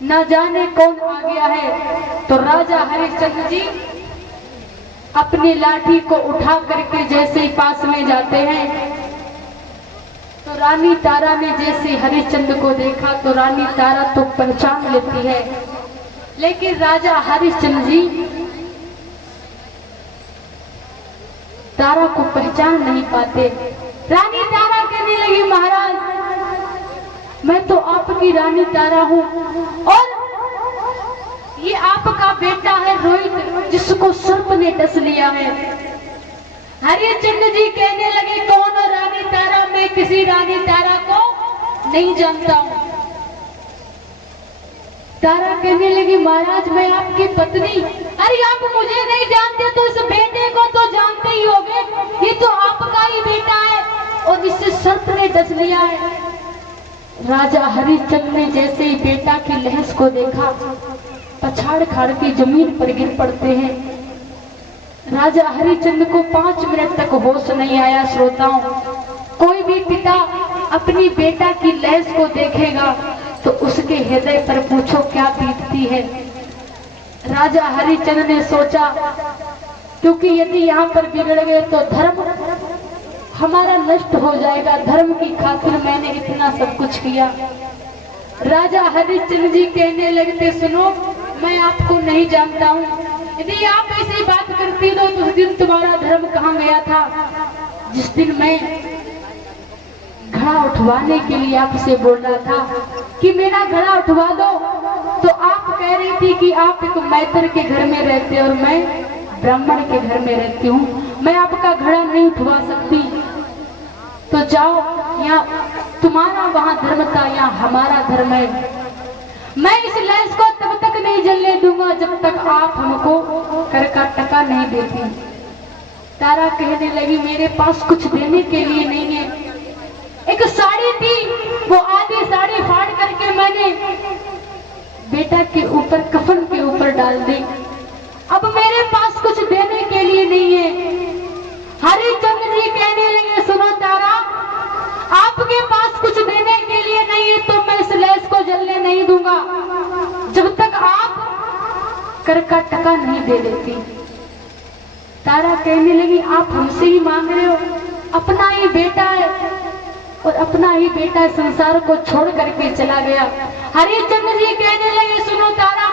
न जाने कौन आ गया है। तो राजा हरिश्चंद्र जी अपनी लाठी को उठा करके जैसे ही पास में जाते हैं तो रानी तारा ने जैसे हरिश्चंद्र को देखा तो रानी तारा तो पहचान लेती है, लेकिन राजा हरिश्चंद्र जी तारा को पहचान नहीं पाते। रानी तारा कहने लगी, महाराज मैं तो आपकी रानी तारा हूं और ये आपका बेटा है रोहित, जिसको सर्प ने डस लिया है। हरिश्चंद्र जी कहने लगे, कौन है रानी तारा? मैं किसी रानी तारा को नहीं जानता हूं। तारा कहने लगी, महाराज मैं आपकी पत्नी। अरे आप मुझे नहीं जानते तो इस बेटे को तो जानते ही होंगे, ये तो आपका ही बेटा है और जिससे सर्प ने डस लिया है। राजा हरिश्चंद्र ने जैसे ही बेटा की लहस को देखा पछाड़ खाड़ के जमीन पर गिर पड़ते हैं। राजा हरिश्चंद्र को 5 मिनट तक होश नहीं आया। श्रोताओं, कोई भी पिता अपनी बेटा की लहस को देखेगा तो उसके हृदय पर पूछो क्या बीतती है। राजा हरिश्चंद्र ने सोचा, क्योंकि यदि यहाँ पर बिगड़ गए तो धर्म हमारा नष्ट हो जाएगा, धर्म की खातिर मैंने इतना सब कुछ किया। राजा हरिश्चंद्र जी कहने लगते, सुनो मैं आपको नहीं जानता हूँ, यदि आप ऐसी बात करती हो तो उस दिन तुम्हारा धर्म कहाँ गया था? जिस दिन मैं घड़ा उठवाने के लिए आपसे बोल रहा था कि मेरा घड़ा उठवा दो, तो आप कह रही थी कि आप एक मैतर के घर में रहते और मैं ब्राह्मण के घर में रहती हूँ, मैं आपका घड़ा नहीं उठवा सकती। तो जाओ, यहाँ तुम्हारा वहां धर्म था, यहाँ हमारा धर्म है। मैं इस लहस को तब तक नहीं जलने दूंगा जब तक आप हमको कर का टका नहीं देती। तारा कहने लगी, मेरे पास कुछ देने के लिए नहीं है। एक साड़ी थी, वो आधी साड़ी फाड़ करके मैंने बेटा के ऊपर कफन के ऊपर डाल दी। अब मेरे पास कुछ देने के लिए नहीं है। हरिश्चंद्र जी कहने लगे, सुनो तारा, आपके पास कुछ देने के लिए नहीं है तो मैं इस लहस को जलने नहीं दूंगा जब तक आप कर का टका नहीं दे देती। तारा कहने लगी, आप हमसे ही मांग रहे हो? अपना ही बेटा है और अपना ही बेटा संसार को छोड़ करके चला गया। हरिश्चंद्र जी कहने लगे, सुनो तारा,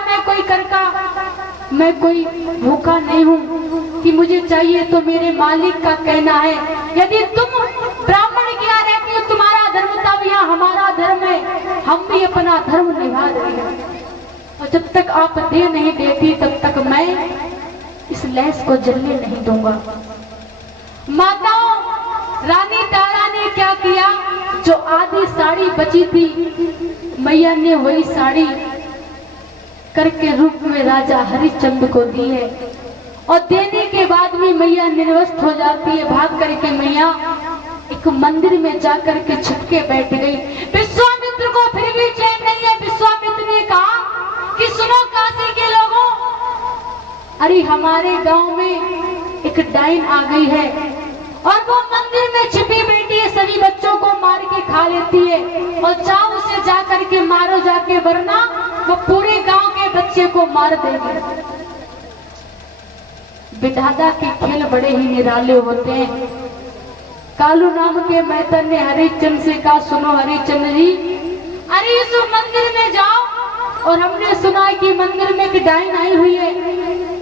मैं कोई भूखा नहीं हूँ कि मुझे चाहिए तो मेरे मालिक का कहना है। यदि तुम ब्राह्मण के यहाँ रहती हो, तुम्हारा धर्म था, यहाँ हमारा धर्म है, हम भी अपना धर्म निभा रहे हैं। और जब तक आप दे नहीं देती तब तक मैं इस लहस को जलने नहीं दूंगा। माताओं, रानी तारा ने क्या किया? जो आधी साड़ी बची थी, मैया ने वही साड़ी करके रूप में राजा हरिश्चंद्र को दी है। और देने के बाद भी मैया निर्वस्त हो जाती है। भाग करके मैया एक मंदिर में जाकर के छुपके बैठ गई। विश्वामित्र को फिर भी चैन नहीं है। विश्वामित्र ने कहा कि सुनो काशी के लोगों, अरे हमारे गांव में एक डाइन आ गई है और वो मंदिर में छिपी बैठी है, सभी बच्चों को मार के खा लेती है और जाओ उसे जा करके मारो जाके, वरना वो पूरे गांव के बच्चे को मार देगी। विधाता के खेल बड़े ही निराले होते हैं। कालू नाम के मैतर ने हरिश्चंद्र से कहा, सुनो हरिश्चंद्र जी, अरे इस मंदिर में जाओ और हमने सुना है कि मंदिर में एक डाइन आई हुई है,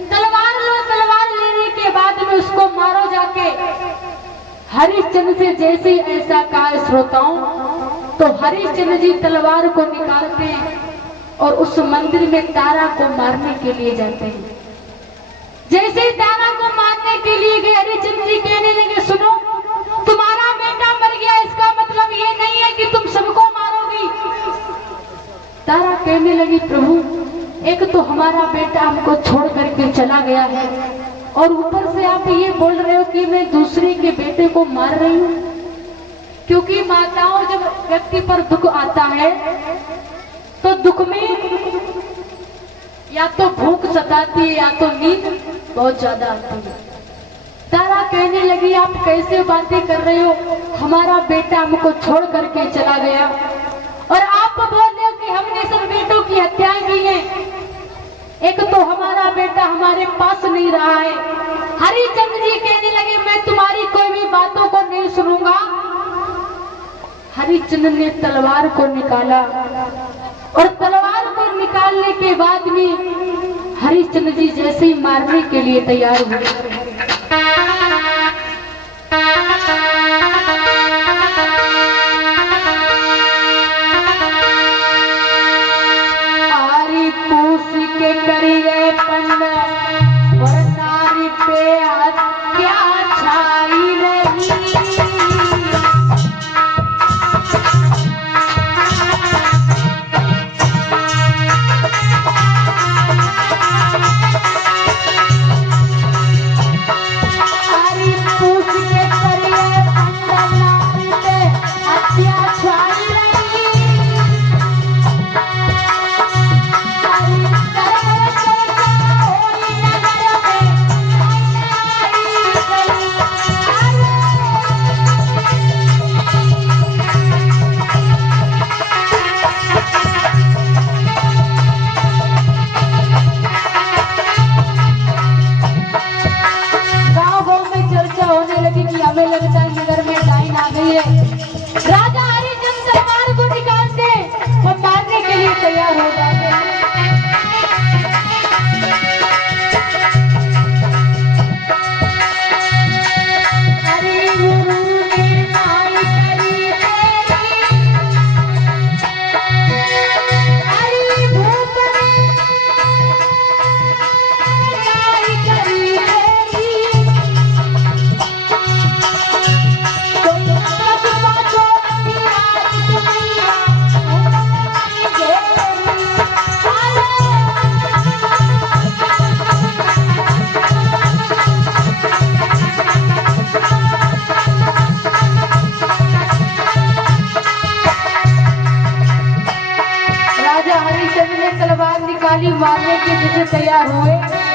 तलवार लो, तलवार लेने के बाद में उसको मारो जाके। हरिश्चंद्र से जैसे ही ऐसा कहा श्रोताओं, तो हरिश्चंद्र जी तलवार को निकालते हैं और उस मंदिर में तारा को मारने के लिए जाते हैं। जैसे ही तारा को मारने के लिए गए, हरिश्चंद्र जी कहने लगे, सुनो, तुम्हारा बेटा मर गया, इसका मतलब ये नहीं है कि तुम सबको मारोगी। तारा कहने लगी, प्रभु, एक तो हमारा बेटा हमको छोड़ करके चला गया है और ऊपर से आप ये बोल रहे हो कि मैं दूसरे के बेटे को मार रही हूँ। क्योंकि माताओं, जब व्यक्ति पर दुख आता है तो दुख में या तो भूख सताती है या तो नींद बहुत ज्यादा आती है। तारा कहने लगी, आप कैसे बातें कर रहे हो? हमारा बेटा हमको छोड़ करके चला गया और आप बोल रहे हो कि हमने सब बेटों की हत्याएं एक तो हमारा बेटा हमारे पास नहीं रहा है। हरिश्चंद्र जी कहने लगे मैं तुम्हारी कोई भी बातों को नहीं सुनूंगा। हरिश्चंद्र ने तलवार को निकाला और तलवार को निकालने के बाद में हरिश्चंद्र जी जैसे ही मारने के लिए तैयार हुए, आरी पूछ के करिए पंडा और नारी पे हत्या छाई रही। हमें लगता है नगर में डाइन आ गई है। राजा हरिश्चंद्र तलवार को निकालते और मारने के लिए तैयार हो जाते हैं। तलवार निकाली, मारने के लिए तैयार हुए।